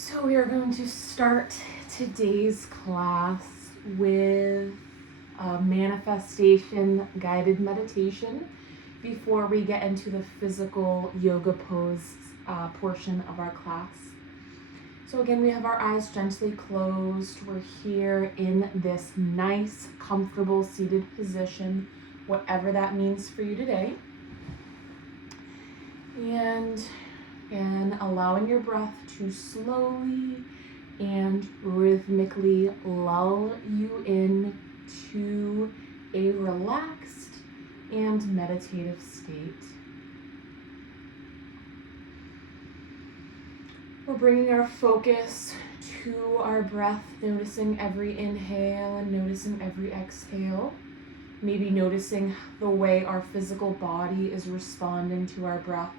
So we are going to start today's class with a manifestation guided meditation before we get into the physical yoga pose portion of our class. So again, we have our eyes gently closed. We're here in this nice, comfortable seated position, whatever that means for you today. And allowing your breath to slowly and rhythmically lull you in to a relaxed and meditative state. We're bringing our focus to our breath, noticing every inhale and noticing every exhale. Maybe noticing the way our physical body is responding to our breath.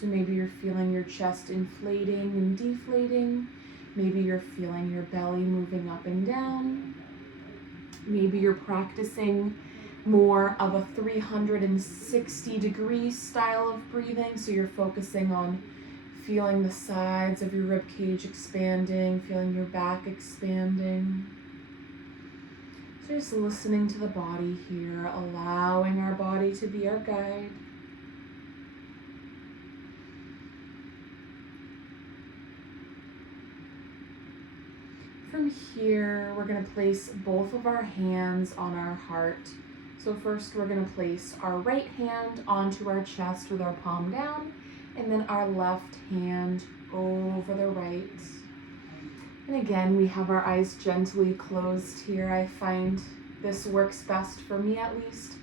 So maybe you're feeling your chest inflating and deflating. Maybe you're feeling your belly moving up and down. Maybe you're practicing more of a 360-degree style of breathing. So you're focusing on feeling the sides of your rib cage expanding, feeling your back expanding. So just listening to the body here, allowing our body to be our guide. From here, we're going to place both of our hands on our heart. So first we're going to place our right hand onto our chest with our palm down, and then our left hand over the right. And again, we have our eyes gently closed here. I find this works best for me, at least,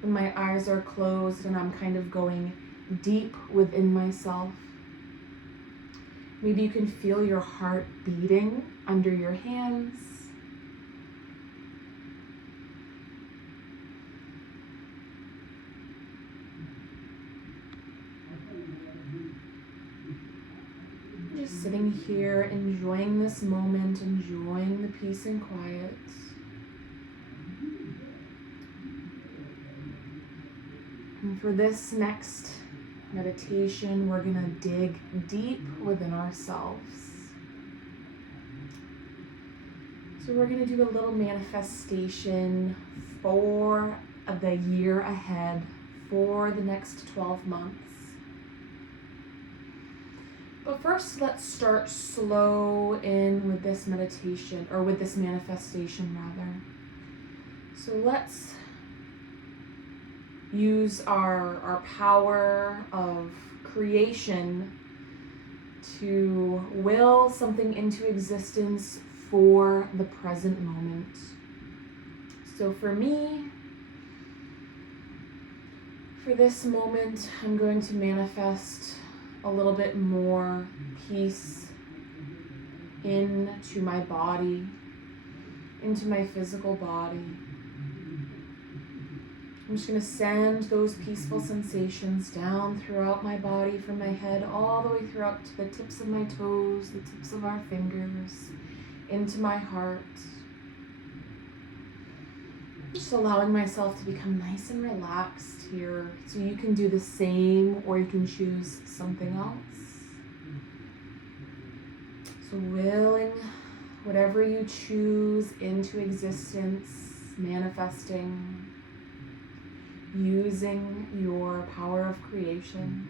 when my eyes are closed and I'm kind of going deep within myself. Maybe you can feel your heart beating under your hands. Just sitting here, enjoying this moment, enjoying the peace and quiet. And for this next meditation, we're going to dig deep within ourselves. So we're going to do a little manifestation for the year ahead, for the next 12 months. But first, let's start slow in with this meditation, or with this manifestation rather. So let's use our power of creation to will something into existence for the present moment. So for me, for this moment, I'm going to manifest a little bit more peace into my body, into my physical body. I'm just going to send those peaceful sensations down throughout my body, from my head all the way throughout to the tips of my toes, the tips of our fingers, into my heart. Just allowing myself to become nice and relaxed here. So you can do the same, or you can choose something else. So willing whatever you choose into existence, manifesting, using your power of creation.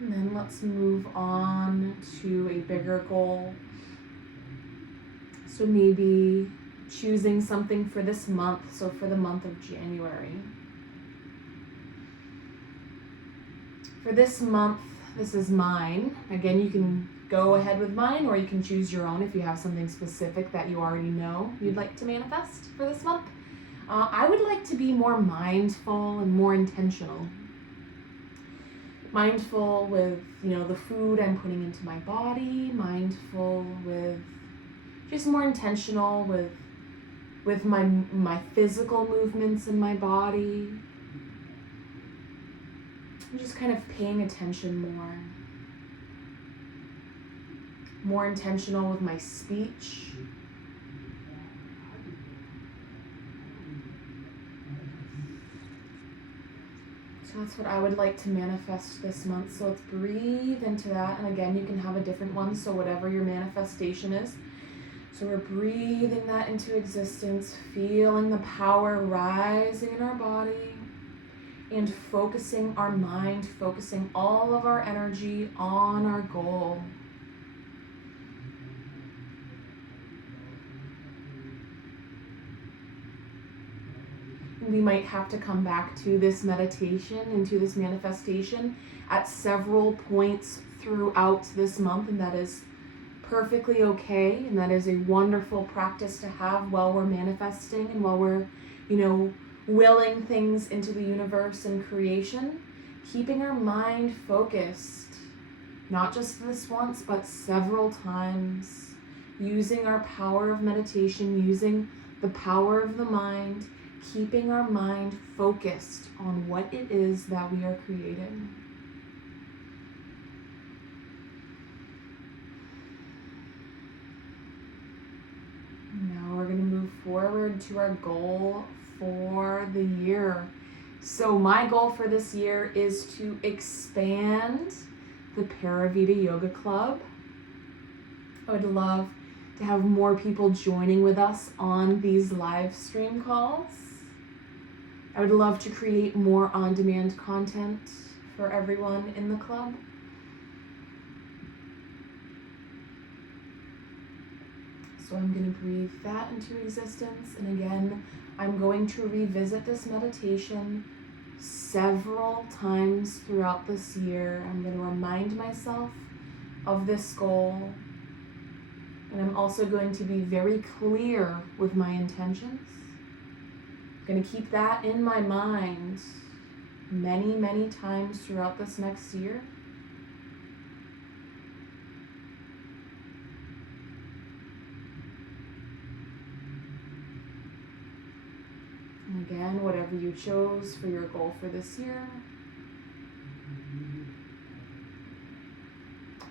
And then let's move on to a bigger goal. So maybe choosing something for this month, so for the month of January. For this month, this is mine. Again, you can go ahead with mine, or you can choose your own if you have something specific that you already know you'd like to manifest for this month. I would like to be more mindful and more intentional. Mindful with, the food I'm putting into my body, mindful with, just more intentional with my physical movements in my body. I'm just kind of paying attention more intentional with my speech, So that's what I would like to manifest this month. So let's breathe into that. And again, you can have a different one. So whatever your manifestation is. So we're breathing that into existence, feeling the power rising in our body, and focusing our mind, focusing all of our energy on our goal. We might have to come back to this meditation and to this manifestation at several points throughout this month, and that is perfectly okay, and that is a wonderful practice to have while we're manifesting and while we're, willing things into the universe and creation. Keeping our mind focused, not just this once, but several times, using our power of meditation, using the power of the mind, keeping our mind focused on what it is that we are creating. Now we're going to move forward to our goal for the year. So my goal for this year is to expand the Paravita Yoga Club. I would love to have more people joining with us on these live stream calls. I would love to create more on-demand content for everyone in the club. So I'm going to breathe that into existence. And again, I'm going to revisit this meditation several times throughout this year. I'm going to remind myself of this goal. And I'm also going to be very clear with my intentions. I'm going to keep that in my mind many, many times throughout this next year. And again, whatever you chose for your goal for this year.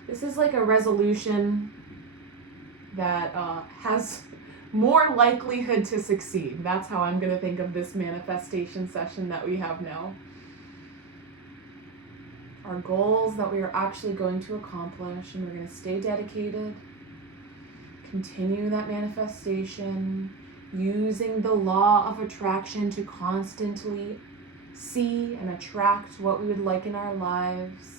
This is like a resolution that has more likelihood to succeed. That's how I'm going to think of this manifestation session that we have now. Our goals that we are actually going to accomplish, and we're going to stay dedicated, continue that manifestation, using the law of attraction to constantly see and attract what we would like in our lives.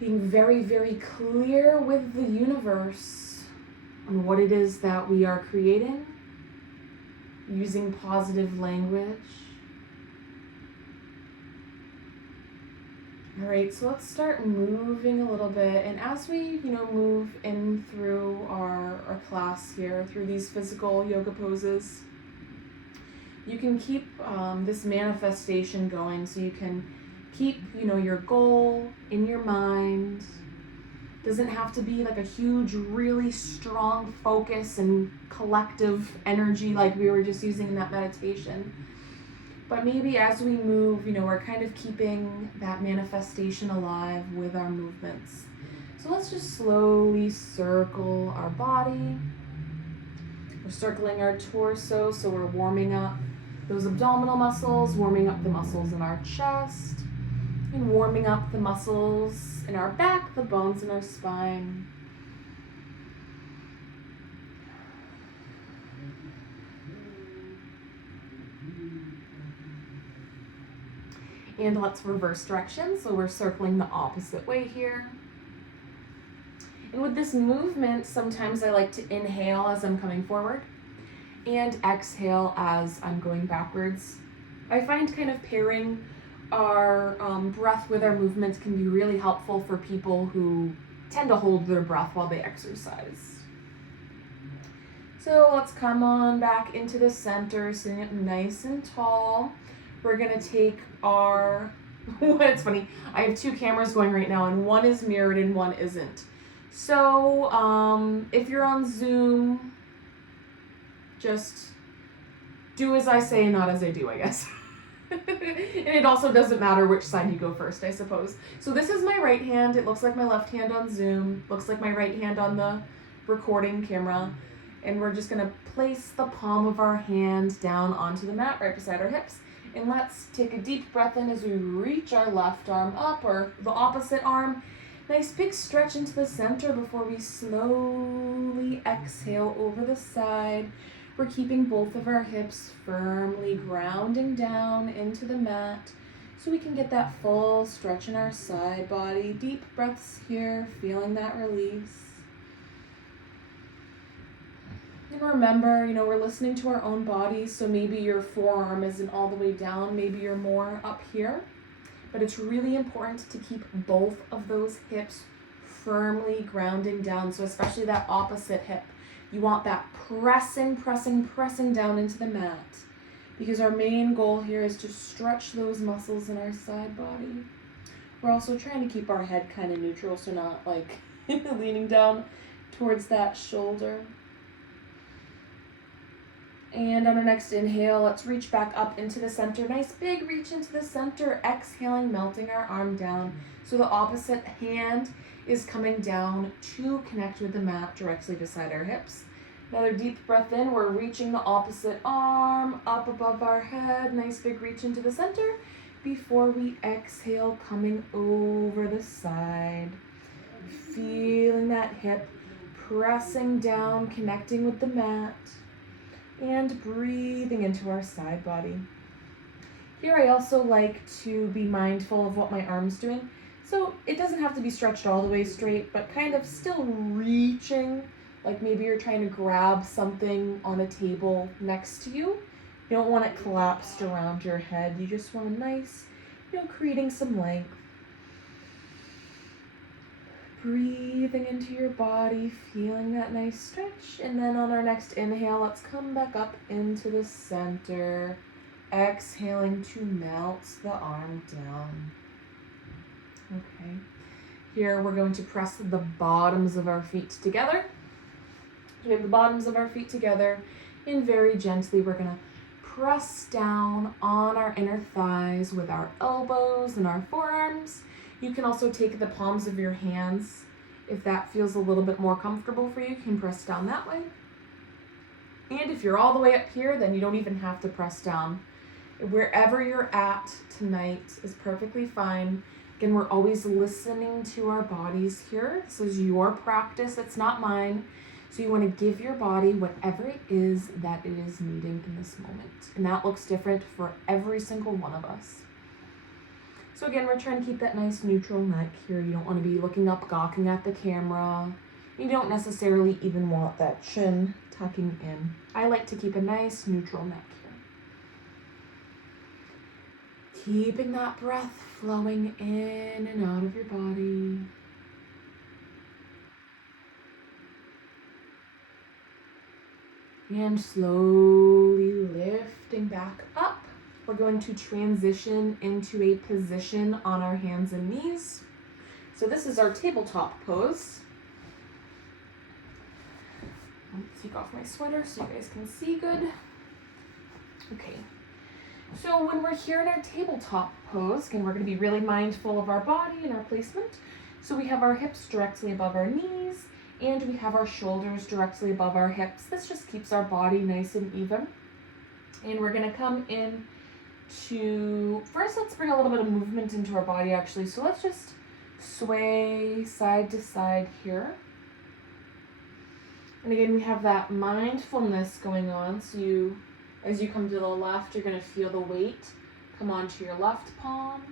Being very, very clear with the universe on what it is that we are creating, using positive language. All right, so let's start moving a little bit. And as we, move in through our class here, through these physical yoga poses, you can keep this manifestation going. So you can keep, your goal in your mind. Doesn't have to be like a huge, really strong focus and collective energy like we were just using in that meditation. But maybe as we move, we're kind of keeping that manifestation alive with our movements. So let's just slowly circle our body. We're circling our torso, so we're warming up those abdominal muscles, warming up the muscles in our chest, and warming up the muscles in our back, the bones in our spine. And let's reverse direction. So we're circling the opposite way here. And with this movement, sometimes I like to inhale as I'm coming forward and exhale as I'm going backwards. I find kind of pairing our breath with our movements can be really helpful for people who tend to hold their breath while they exercise. So let's come on back into the center, sitting up nice and tall. We're going to take our, it's funny, I have two cameras going right now and one is mirrored and one isn't. So if you're on Zoom, just do as I say, not as I do, I guess. And it also doesn't matter which side you go first, I suppose. So this is my right hand. It looks like my left hand on Zoom. Looks like my right hand on the recording camera. And we're just going to place the palm of our hand down onto the mat right beside our hips. And let's take a deep breath in as we reach our left arm up, or the opposite arm. Nice big stretch into the center before we slowly exhale over the side. We're keeping both of our hips firmly grounding down into the mat so we can get that full stretch in our side body. Deep breaths here, feeling that release. And remember, we're listening to our own bodies, so maybe your forearm isn't all the way down, maybe you're more up here. But it's really important to keep both of those hips firmly grounding down. So especially that opposite hip, you want that pressing down into the mat. Because our main goal here is to stretch those muscles in our side body. We're also trying to keep our head kind of neutral, so not like leaning down towards that shoulder. And on our next inhale, let's reach back up into the center. Nice big reach into the center. Exhaling, melting our arm down. So the opposite hand is coming down to connect with the mat directly beside our hips. Another deep breath in. We're reaching the opposite arm up above our head. Nice big reach into the center before we exhale, coming over the side. Feeling that hip pressing down, connecting with the mat. And breathing into our side body. Here I also like to be mindful of what my arm's doing. So it doesn't have to be stretched all the way straight, but kind of still reaching, like maybe you're trying to grab something on a table next to you. You don't want it collapsed around your head. You just want a nice, creating some length. Breathing into your body, feeling that nice stretch. And then on our next inhale, let's come back up into the center. Exhaling to melt the arm down. Okay. Here we're going to press the bottoms of our feet together. We have the bottoms of our feet together. And very gently, we're going to press down on our inner thighs with our elbows and our forearms. You can also take the palms of your hands. If that feels a little bit more comfortable for you, you can press down that way. And if you're all the way up here, then you don't even have to press down. Wherever you're at tonight is perfectly fine. Again, we're always listening to our bodies here. This is your practice, it's not mine. So you want to give your body whatever it is that it is needing in this moment. And that looks different for every single one of us. So again, we're trying to keep that nice neutral neck here. You don't want to be looking up, gawking at the camera. You don't necessarily even want that chin tucking in. I like to keep a nice neutral neck here. Keeping that breath flowing in and out of your body. And slowly lifting back up. We're going to transition into a position on our hands and knees. So this is our tabletop pose. I'll take off my sweater so you guys can see good. Okay. So when we're here in our tabletop pose, again, we're going to be really mindful of our body and our placement. So we have our hips directly above our knees, and we have our shoulders directly above our hips. This just keeps our body nice and even. And we're going to come in first let's bring a little bit of movement into our body actually. So let's just sway side to side here. And again, we have that mindfulness going on. So as you come to the left, you're going to feel the weight come onto your left palm.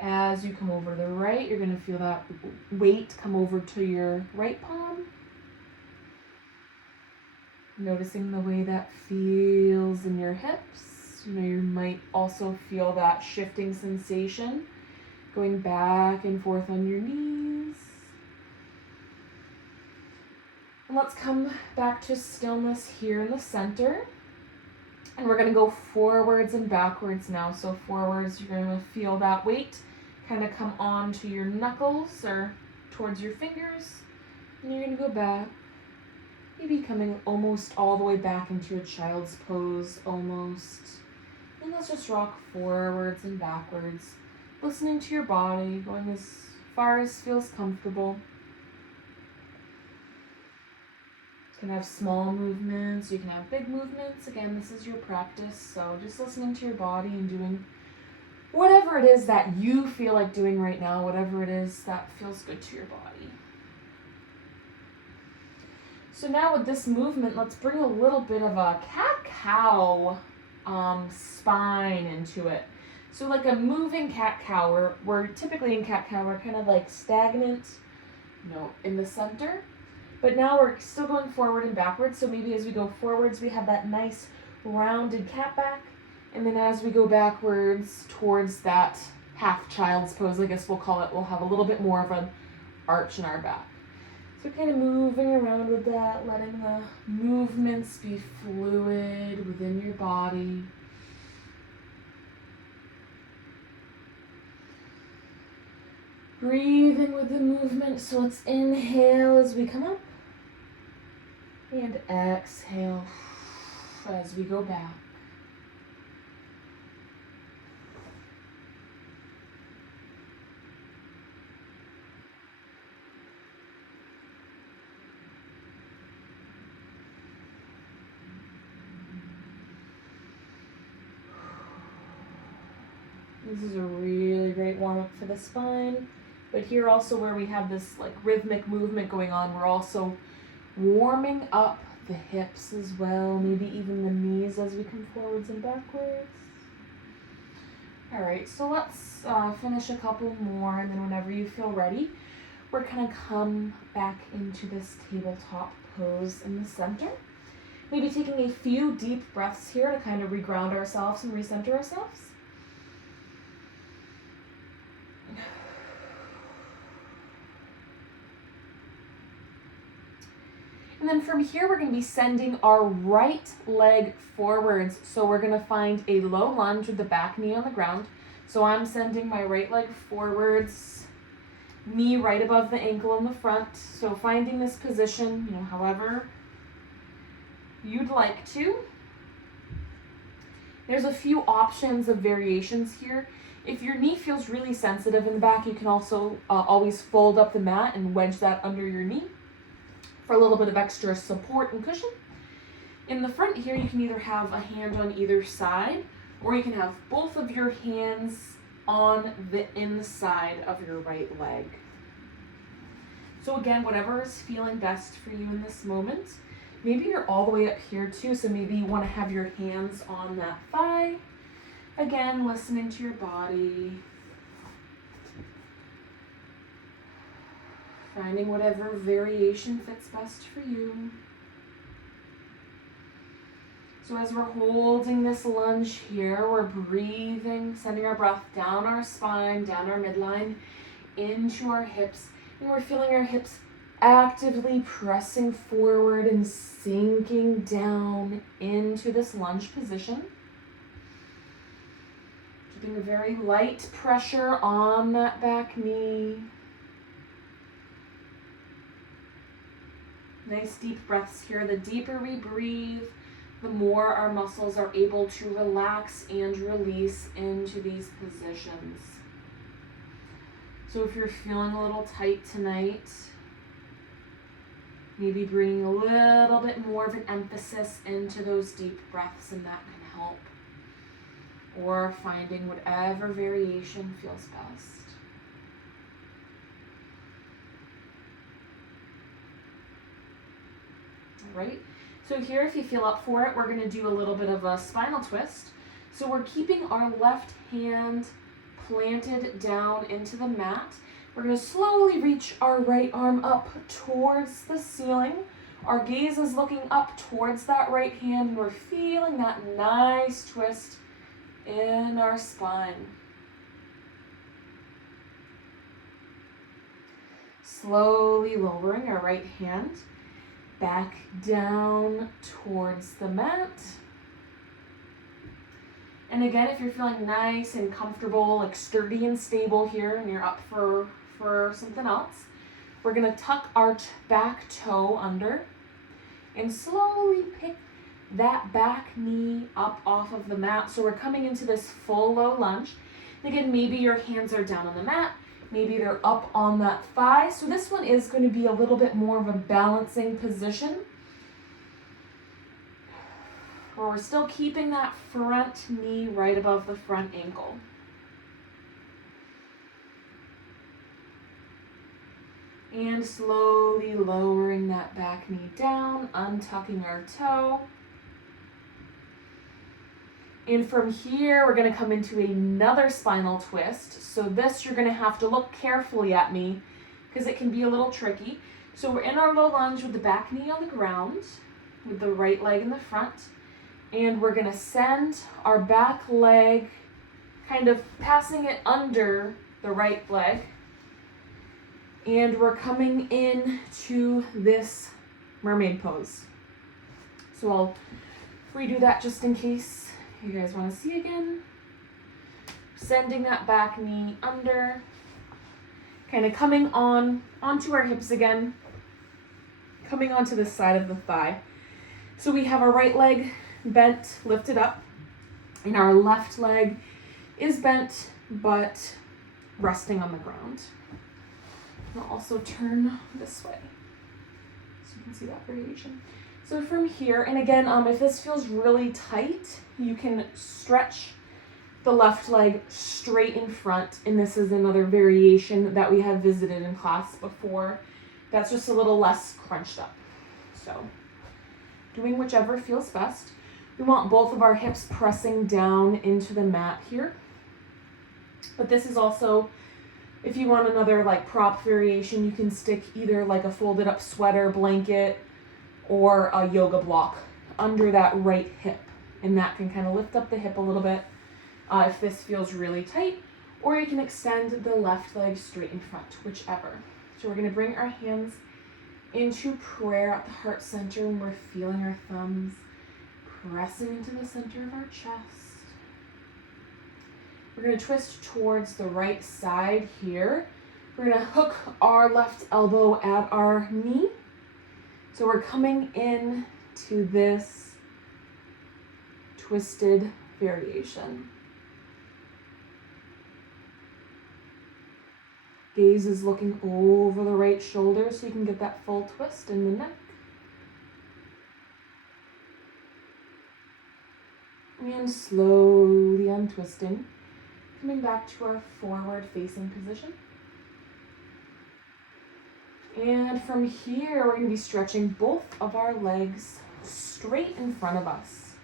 As you come over to the right, you're going to feel that weight come over to your right palm. Noticing the way that feels in your hips. You might also feel that shifting sensation going back and forth on your knees. And let's come back to stillness here in the center. And we're going to go forwards and backwards now. So forwards, you're going to feel that weight kind of come onto your knuckles or towards your fingers. And you're going to go back. Maybe coming almost all the way back into a child's pose, almost. And let's just rock forwards and backwards, listening to your body, going as far as feels comfortable. You can have small movements, you can have big movements. Again, this is your practice, so just listening to your body and doing whatever it is that you feel like doing right now, whatever it is that feels good to your body. So now with this movement, let's bring a little bit of a cat-cow spine into it. So like a moving cat-cow, we're typically in cat-cow, we're kind of like stagnant, in the center. But now we're still going forward and backwards, so maybe as we go forwards, we have that nice rounded cat back. And then as we go backwards towards that half child's pose, I guess we'll call it, we'll have a little bit more of an arch in our back. So kind of moving around with that, letting the movements be fluid within your body. Breathing with the movement, so let's inhale as we come up. And exhale as we go back. This is a really great warm-up for the spine. But here also where we have this like rhythmic movement going on, we're also warming up the hips as well, maybe even the knees as we come forwards and backwards. All right, so let's finish a couple more, and then whenever you feel ready, we're gonna come back into this tabletop pose in the center. Maybe taking a few deep breaths here to kind of reground ourselves and recenter ourselves. And then from here, we're going to be sending our right leg forwards. So we're going to find a low lunge with the back knee on the ground. So I'm sending my right leg forwards, knee right above the ankle in the front. So finding this position, however you'd like to. There's a few options of variations here. If your knee feels really sensitive in the back, you can also always fold up the mat and wedge that under your knee for a little bit of extra support and cushion. In the front here, you can either have a hand on either side, or you can have both of your hands on the inside of your right leg. So again, whatever is feeling best for you in this moment. Maybe you're all the way up here too, so maybe you want to have your hands on that thigh. Again, listening to your body. Finding whatever variation fits best for you. So as we're holding this lunge here, we're breathing, sending our breath down our spine, down our midline, into our hips. And we're feeling our hips actively pressing forward and sinking down into this lunge position. Keeping a very light pressure on that back knee. Nice deep breaths here. The deeper we breathe, the more our muscles are able to relax and release into these positions. So if you're feeling a little tight tonight, maybe bringing a little bit more of an emphasis into those deep breaths, and that can help. Or finding whatever variation feels best. Right? So here, if you feel up for it, we're going to do a little bit of a spinal twist. So we're keeping our left hand planted down into the mat. We're going to slowly reach our right arm up towards the ceiling. Our gaze is looking up towards that right hand, and we're feeling that nice twist in our spine. Slowly lowering our right hand back down towards the mat. And again, if you're feeling nice and comfortable, like sturdy and stable here, and you're up for something else, we're gonna tuck our back toe under and slowly pick that back knee up off of the mat. So we're coming into this full low lunge. And again, maybe your hands are down on the mat, maybe they're up on that thigh. So this one is going to be a little bit more of a balancing position. where we're still keeping that front knee right above the front ankle. And slowly lowering that back knee down, untucking our toe. And from here, we're gonna come into another spinal twist. So this, you're gonna have to look carefully at me because it can be a little tricky. So we're in our low lunge with the back knee on the ground, with the right leg in the front. And we're gonna send our back leg, kind of passing it under the right leg. And we're coming in to this mermaid pose. So I'll redo that just in case you guys want to see again. Sending that back knee under, kind of coming onto our hips again, coming onto the side of the thigh. So we have our right leg bent, lifted up, and our left leg is bent but resting on the ground. I'll also turn this way so you can see that variation. So from here, and again, if this feels really tight, you can stretch the left leg straight in front, and this is another variation that we have visited in class before. That's just a little less crunched up. So doing whichever feels best. We want both of our hips pressing down into the mat here. But this is also, if you want another like prop variation, you can stick either like a folded up sweater, blanket, or a yoga block under that right hip. And that can kind of lift up the hip a little bit if this feels really tight. Or you can extend the left leg straight in front, whichever. So we're going to bring our hands into prayer at the heart center, and we're feeling our thumbs pressing into the center of our chest. We're going to twist towards the right side here. We're going to hook our left elbow at our knee. So we're coming in to this twisted variation. Gaze is looking over the right shoulder so you can get that full twist in the neck. And slowly untwisting, coming back to our forward facing position. And from here, we're going to be stretching both of our legs straight in front of us.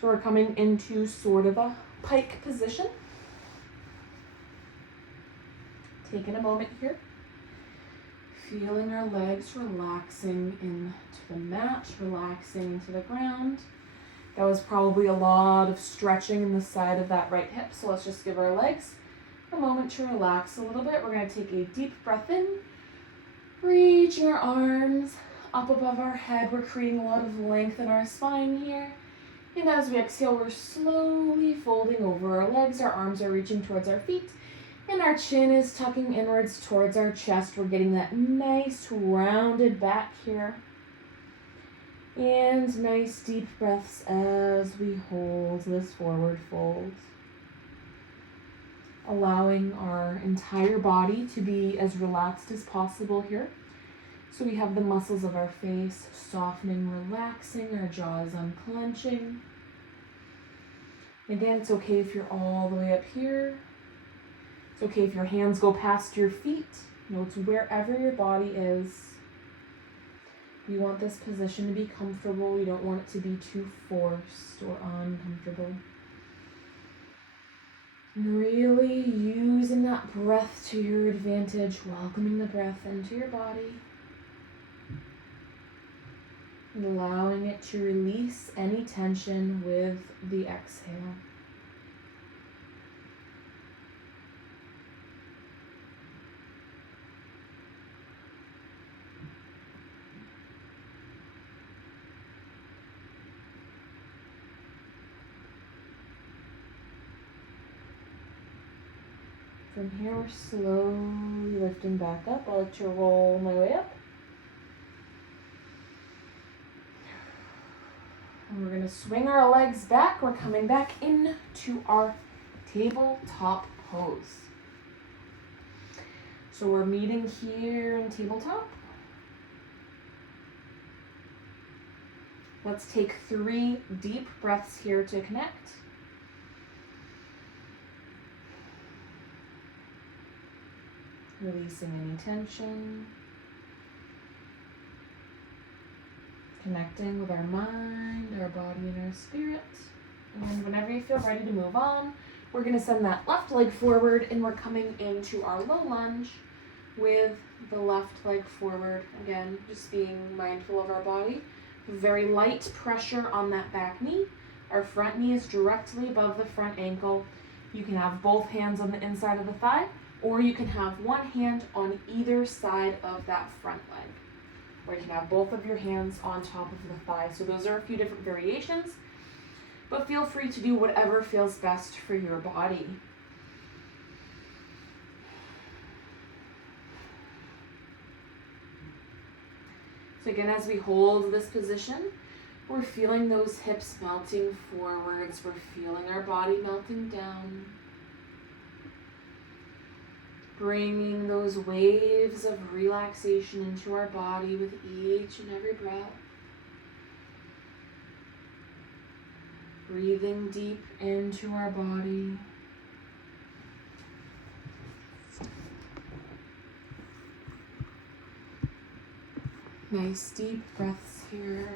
So we're coming into sort of a pike position. Taking a moment here, feeling our legs relaxing into the mat, relaxing into the ground. That was probably a lot of stretching in the side of that right hip, so let's just give our legs a moment to relax a little bit. We're going to take a deep breath in, reaching our arms up above our head. We're creating a lot of length in our spine here. And as we exhale, we're slowly folding over our legs. Our arms are reaching towards our feet, and our chin is tucking inwards towards our chest. We're getting that nice rounded back here. And nice deep breaths as we hold this forward fold. Allowing our entire body to be as relaxed as possible here. So we have the muscles of our face softening, relaxing, our jaws unclenching. Again, it's okay if you're all the way up here. It's okay if your hands go past your feet. It's wherever your body is. We want this position to be comfortable. We don't want it to be too forced or uncomfortable. And really using that breath to your advantage, welcoming the breath into your body. And allowing it to release any tension with the exhale. From here, we're slowly lifting back up. I'll let you roll my way up. And we're going to swing our legs back. We're coming back into our tabletop pose. So we're meeting here in tabletop. Let's take 3 deep breaths here to connect. Releasing any tension. Connecting with our mind, our body, and our spirit. And whenever you feel ready to move on, we're going to send that left leg forward, and we're coming into our low lunge with the left leg forward. Again, just being mindful of our body. Very light pressure on that back knee. Our front knee is directly above the front ankle. You can have both hands on the inside of the thigh, or you can have one hand on either side of that front leg. Or you can have both of your hands on top of the thigh. So those are a few different variations, but feel free to do whatever feels best for your body. So again, as we hold this position, we're feeling those hips melting forwards. We're feeling our body melting down. Bringing those waves of relaxation into our body with each and every breath. Breathing deep into our body. Nice deep breaths here.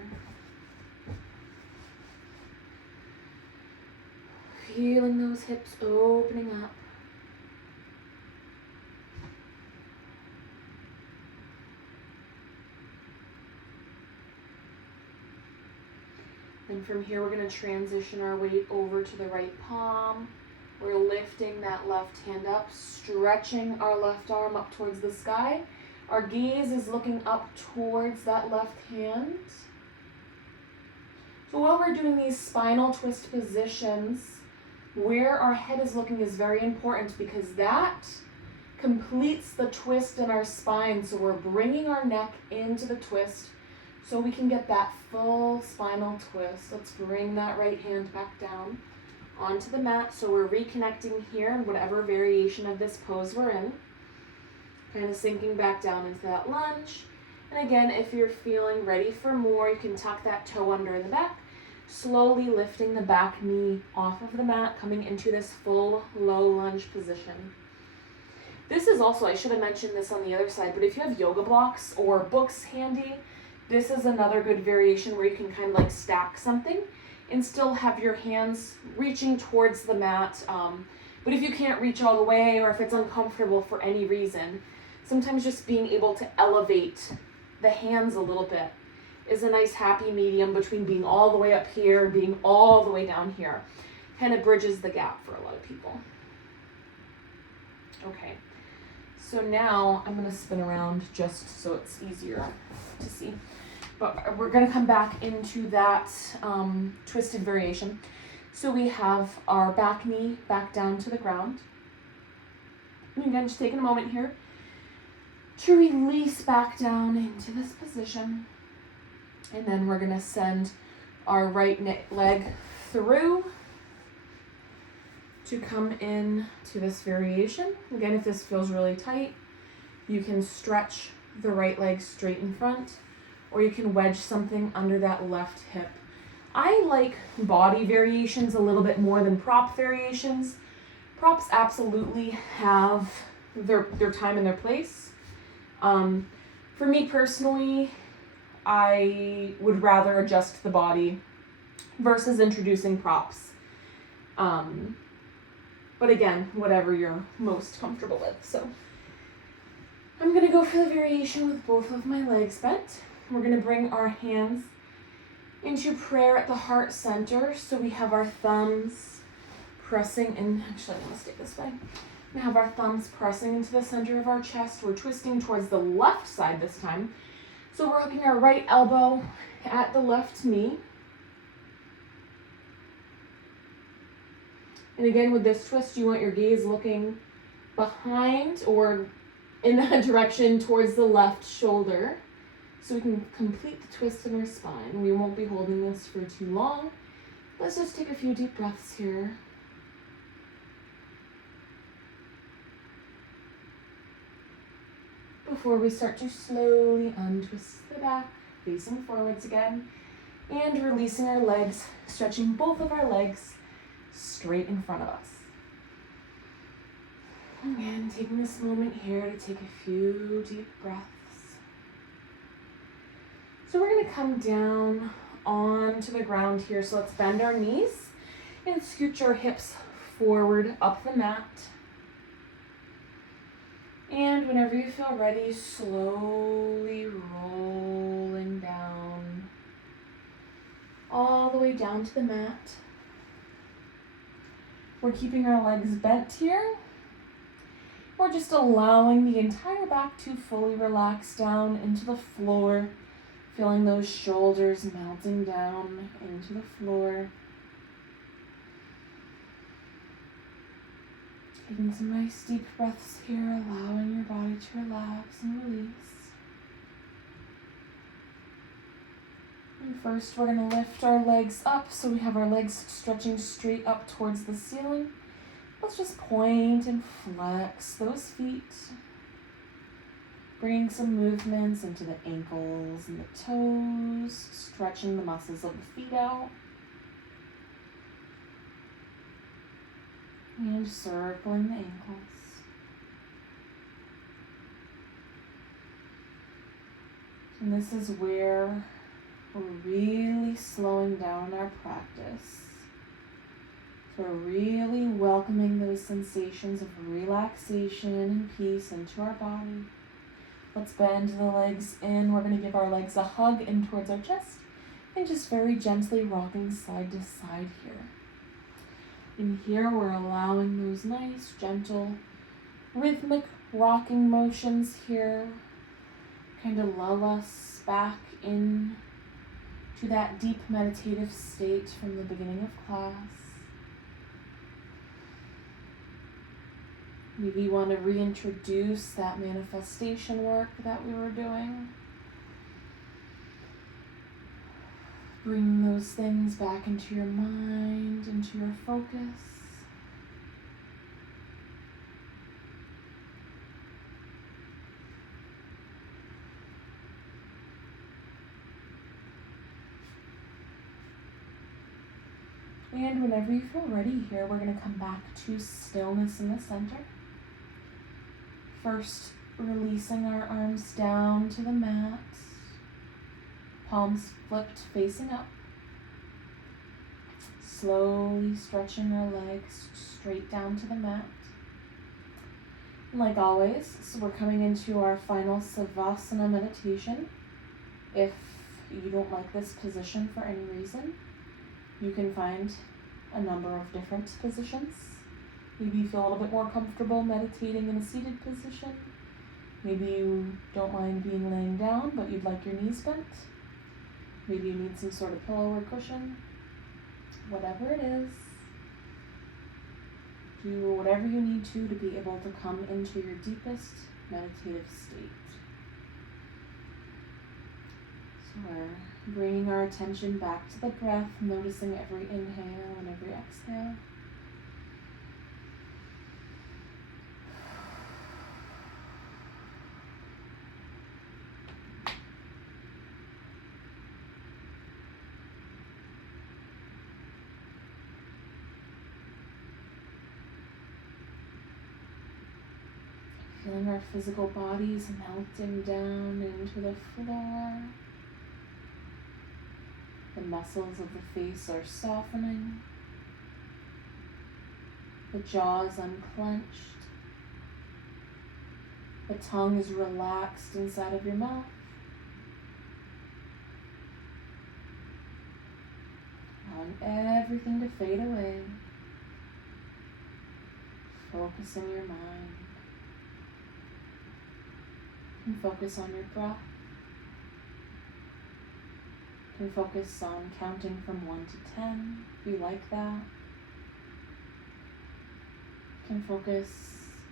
Feeling those hips opening up. And from here, we're going to transition our weight over to the right palm. We're lifting that left hand up, stretching our left arm up towards the sky. Our gaze is looking up towards that left hand. So while we're doing these spinal twist positions, where our head is looking is very important because that completes the twist in our spine. So we're bringing our neck into the twist so we can get that full spinal twist. Let's bring that right hand back down onto the mat. So we're reconnecting here in whatever variation of this pose we're in. Kind of sinking back down into that lunge. And again, if you're feeling ready for more, you can tuck that toe under the back, slowly lifting the back knee off of the mat, coming into this full low lunge position. This is also, I should have mentioned this on the other side, but if you have yoga blocks or books handy, this is another good variation where you can kind of like stack something and still have your hands reaching towards the mat. But if you can't reach all the way, or if it's uncomfortable for any reason, sometimes just being able to elevate the hands a little bit is a nice happy medium between being all the way up here and being all the way down here. Kind of bridges the gap for a lot of people. Okay, so now I'm going to spin around just so it's easier to see. But we're going to come back into that twisted variation. So we have our back knee back down to the ground. And again, just taking a moment here to release back down into this position. And then we're going to send our right leg through to come in to this variation. Again, if this feels really tight, you can stretch the right leg straight in front, or you can wedge something under that left hip. I like body variations a little bit more than prop variations. Props absolutely have their time and their place. For me personally, I would rather adjust the body versus introducing props. But again, whatever you're most comfortable with. So I'm going to go for the variation with both of my legs bent. We're going to bring our hands into prayer at the heart center. So we have our thumbs pressing in. Actually, I'm going to stay this way. We have our thumbs pressing into the center of our chest. We're twisting towards the left side this time. So we're hooking our right elbow at the left knee. And again, with this twist, you want your gaze looking behind or in that direction towards the left shoulder. So we can complete the twist in our spine. We won't be holding this for too long. Let's just take a few deep breaths here. Before we start to slowly untwist the back, facing forwards again. And releasing our legs, stretching both of our legs straight in front of us. And taking this moment here to take a few deep breaths. So we're going to come down onto the ground here. So let's bend our knees and scooch our hips forward up the mat. And whenever you feel ready, slowly rolling down, all the way down to the mat. We're keeping our legs bent here. We're just allowing the entire back to fully relax down into the floor, feeling those shoulders melting down into the floor. Taking some nice deep breaths here, allowing your body to relax and release. And first we're going to lift our legs up so we have our legs stretching straight up towards the ceiling. Let's just point and flex those feet. Bringing some movements into the ankles and the toes, stretching the muscles of the feet out. And circling the ankles. And this is where we're really slowing down our practice. So we're really welcoming those sensations of relaxation and peace into our body. Let's bend the legs in. We're going to give our legs a hug in towards our chest and just very gently rocking side to side here. In here, we're allowing those nice, gentle, rhythmic rocking motions here. Kind of lull us back in to that deep meditative state from the beginning of class. Maybe you want to reintroduce that manifestation work that we were doing. Bring those things back into your mind, into your focus. And whenever you feel ready here, we're going to come back to stillness in the center. First, releasing our arms down to the mat. Palms flipped facing up. Slowly stretching our legs straight down to the mat. And like always, so we're coming into our final Savasana meditation. If you don't like this position for any reason, you can find a number of different positions. Maybe you feel a little bit more comfortable meditating in a seated position. Maybe you don't mind being laying down, but you'd like your knees bent. Maybe you need some sort of pillow or cushion. Whatever it is, do whatever you need to be able to come into your deepest meditative state. So we're bringing our attention back to the breath, noticing every inhale and every exhale. Feeling our physical bodies melting down into the floor. The muscles of the face are softening. The jaw is unclenched. The tongue is relaxed inside of your mouth. Allowing everything to fade away. Focus in your mind. And focus on your breath. You can focus on counting from 1 to 10, if you like that. You can focus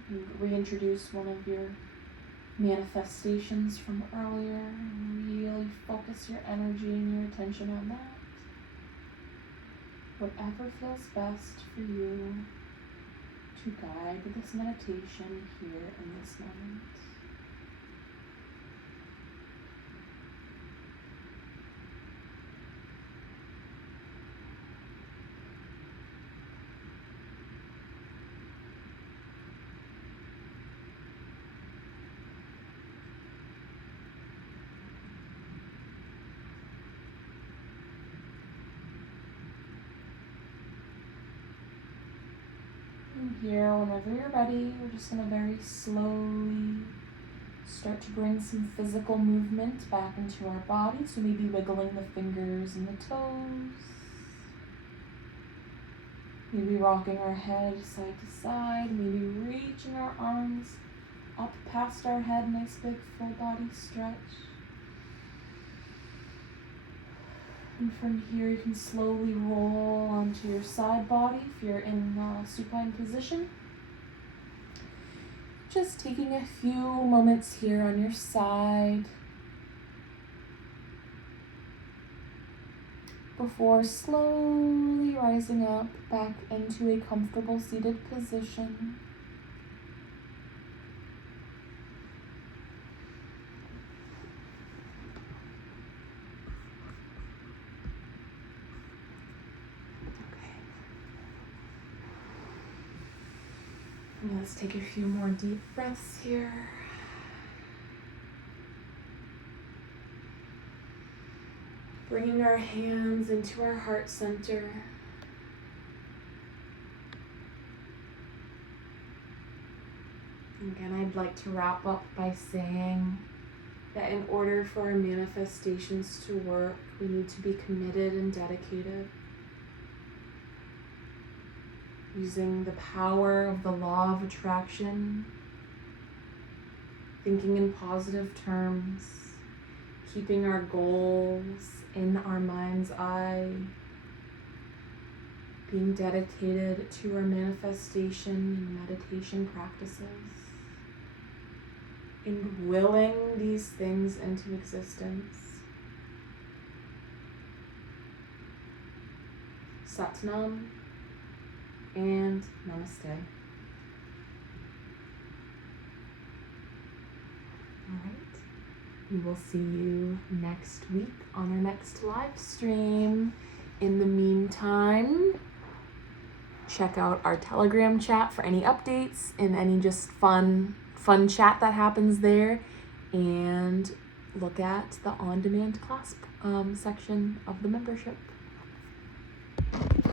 and reintroduce one of your manifestations from earlier and really focus your energy and your attention on that. Whatever feels best for you to guide this meditation here in this moment. here, whenever you're ready, we're just going to very slowly start to bring some physical movement back into our body. So maybe wiggling the fingers and the toes. Maybe rocking our head side to side. Maybe reaching our arms up past our head. Nice big full body stretch. And from here you can slowly roll onto your side body if you're in supine position. Just taking a few moments here on your side before slowly rising up back into a comfortable seated position. Let's take a few more deep breaths here. Bringing our hands into our heart center. Again, I'd like to wrap up by saying that in order for our manifestations to work, we need to be committed and dedicated. Using the power of the law of attraction, thinking in positive terms, keeping our goals in our mind's eye, being dedicated to our manifestation and meditation practices, and willing these things into existence. Satnam and namaste. All right. We will see you next week on our next live stream. In the meantime, check out our Telegram chat for any updates and any just fun chat that happens there, and look at the on-demand class section of the membership.